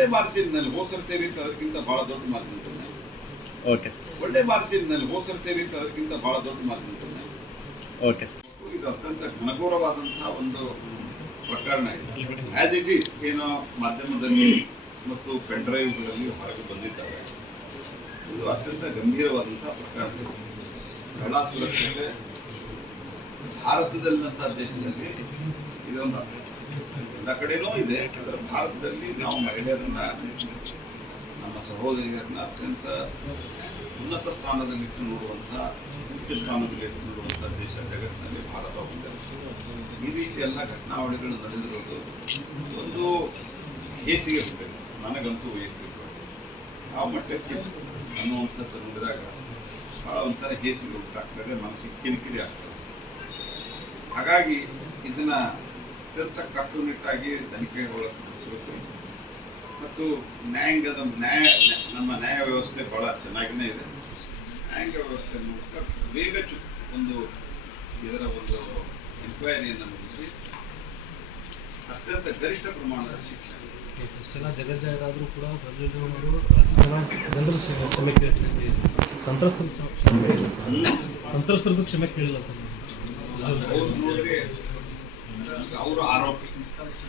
ಒಳ್ಳೆ ಮಾರ್ಜಿನ್ನಲ್ಲಿ ಹೋಸರ್ತೇರಿ ಅಂತ ಅದಕ್ಕಿಂತ ಬಹಳ ದೊಡ್ಡ ಮಾರ್ಜಿನ್ ಓಕೆ ಸರ್. ಒಳ್ಳೆ ಮಾರ್ಜಿನ್ನಲ್ಲಿ ಹೋಸರ್ತೇರಿ ಅಂತ ಅದಕ್ಕಿಂತ ಬಹಳ ದೊಡ್ಡ ಮಾರ್ಜಿನ್ ಓಕೆ ಸರ್. ಇದು ಅತ್ಯಂತ ಘನಘೋರವಾದಂತಹ ಒಂದು ಪ್ರಕರಣ ಇದೆ. ಆಸ್ ಇಟ್ ಈಸ್ ಏನೋ ಮಾಧ್ಯಮದಲ್ಲಿ ಮತ್ತು ಪೆನ್ ಡ್ರೈವ್ಗಳಲ್ಲಿ ಹೊರಗೆ ಬಂದಿದ್ದಾರೆ. ಇದು ಅತ್ಯಂತ ಗಂಭೀರವಾದಂತಹ ಪ್ರಕರಣ. ಮಹಿಳಾ ಸುರಕ್ಷತೆ ಭಾರತದಲ್ಲಿನಂತಹ ದೇಶದಲ್ಲಿ ಇದೊಂದು ಎಲ್ಲ ಕಡೆನೂ ಇದೆ. ಆದರೆ ಭಾರತದಲ್ಲಿ ನಾವು ಮಹಿಳೆಯರನ್ನ ನಮ್ಮ ಸಹೋದರಿಯರನ್ನ ಅತ್ಯಂತ ಉನ್ನತ ಸ್ಥಾನದಲ್ಲಿಟ್ಟು ನೋಡುವಂತಹ ಮುಖ್ಯ ಸ್ಥಾನದಲ್ಲಿಟ್ಟು ನೋಡುವಂತಹ ದೇಶ ಜಗತ್ತಿನಲ್ಲಿ ಭಾರತ ಒಂದೇ ಈ ರೀತಿ ಎಲ್ಲ ಘಟನಾವಳಿಗಳು ನಡೆದಿರೋದು ಒಂದು ಹೇಸಿಗೆ ಹೋಗಬೇಕು ನನಗಂತೂ ವೈಯಕ್ತಿಕವಾಗಿ. ಆ ಮಟ್ಟಕ್ಕೆ ಅನ್ನುವಂಥದ್ದು ನೋಡಿದಾಗ ಭಾಳ ಒಂಥರ ಹೇಸಿಗೆ ಉಂಟಾಗ್ತದೆ, ಮನಸ್ಸಿಗೆ ಕಿರಿಕಿರಿ ಆಗ್ತದೆ. ಹಾಗಾಗಿ ಇದನ್ನ ಅತ್ಯಂತ ಕಟ್ಟುನಿಟ್ಟಾಗಿ ತನಿಖೆ ಒಳಪಡಿಸಬೇಕು ಮತ್ತು ನ್ಯಾಯಾಂಗದ ನ್ಯಾಯ ನಮ್ಮ ನ್ಯಾಯ ವ್ಯವಸ್ಥೆ ಭಾಳ ಚೆನ್ನಾಗಿನೇ ಇದೆ. ನ್ಯಾಯಾಂಗ ವ್ಯವಸ್ಥೆ ಮೂಲಕ ಬೇಗ ಚು ಒಂದು ಇದರ ಒಂದು ಎನ್ಕ್ವೈರಿಯನ್ನು ಮುಗಿಸಿ ಅತ್ಯಂತ ಗರಿಷ್ಠ ಪ್ರಮಾಣದ ಶಿಕ್ಷೆ. ಸಂತ್ರಸ್ತರಿಗೂ ಕೂಡ ಜನರು ಕ್ಷಮೆ ಸಂತ್ರಸ್ತರು ಕೇಳಿಲ್ಲ ಸರ್. ನೋಡಿದ್ರೆ ಅವರು ಆರೋಪಿ.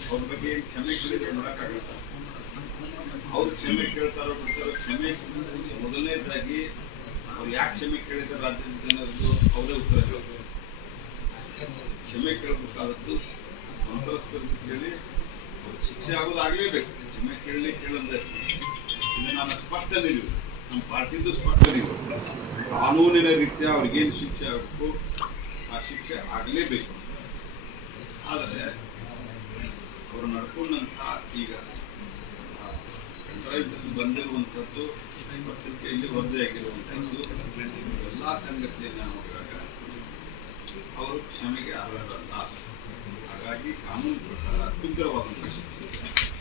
ಅವ್ರ ಬಗ್ಗೆ ಕ್ಷಮೆ ಕೇಳಿದ್ರೆ ನೋಡಕ್ಕಾಗತ್ತ ಅವ್ರು ಕ್ಷಮೆ ಕೇಳ್ತಾರೋ ಬಿಡ್ತಾರೋ, ಕ್ಷಮೆ ಮೊದಲನೇದಾಗಿ ಅವ್ರು ಯಾಕೆ ಕ್ಷಮೆ ಕೇಳಿದ್ರೆ ರಾಜ್ಯದ ಜನರದ್ದು ಅವರೇ ಉತ್ತರ ಹೇಳ್ತಾರೆ ಕ್ಷಮೆ ಕೇಳಬೇಕಾದದ್ದು ಸಂತ್ರಸ್ತರಿಗೆ ಕೇಳಿ ಶಿಕ್ಷೆ ಆಗೋದಾಗಲೇಬೇಕು. ಕ್ಷಮೆ ಕೇಳಲಿ ಕೇಳಂದೆ ಇದು ನನ್ನ ಸ್ಪಷ್ಟ ನಿಲುವು. ನಮ್ಮ ಪಾರ್ಟಿದು ಸ್ಪಷ್ಟ ನಿಲುವು. ಕಾನೂನಿನ ರೀತಿಯ ಅವ್ರಿಗೇನು ಶಿಕ್ಷೆ ಆಗಬೇಕು, ಆ ಶಿಕ್ಷೆ ಆಗಲೇಬೇಕು. ಆದರೆ, ಅವರು ನಡ್ಕೊಂಡಂತಹ ಈಗ ಬಂದಿರುವಂತದ್ದು ಬಂದಿರುವಂಥದ್ದು ಪತ್ರಿಕೆಯಲ್ಲಿ ವರದಿಯಾಗಿರುವಂಥದ್ದು ಎಲ್ಲ ಸಂಗತಿಯನ್ನು ನೋಡಿದಾಗ ಅವರು ಕ್ಷಮೆಗೆ ಅರ್ಹರಲ್ಲ. ಹಾಗಾಗಿ ಕಾನೂನು ಪ್ರಕಾರ ಉಗ್ರವಾದಂತಹ ಶಿಕ್ಷೆ.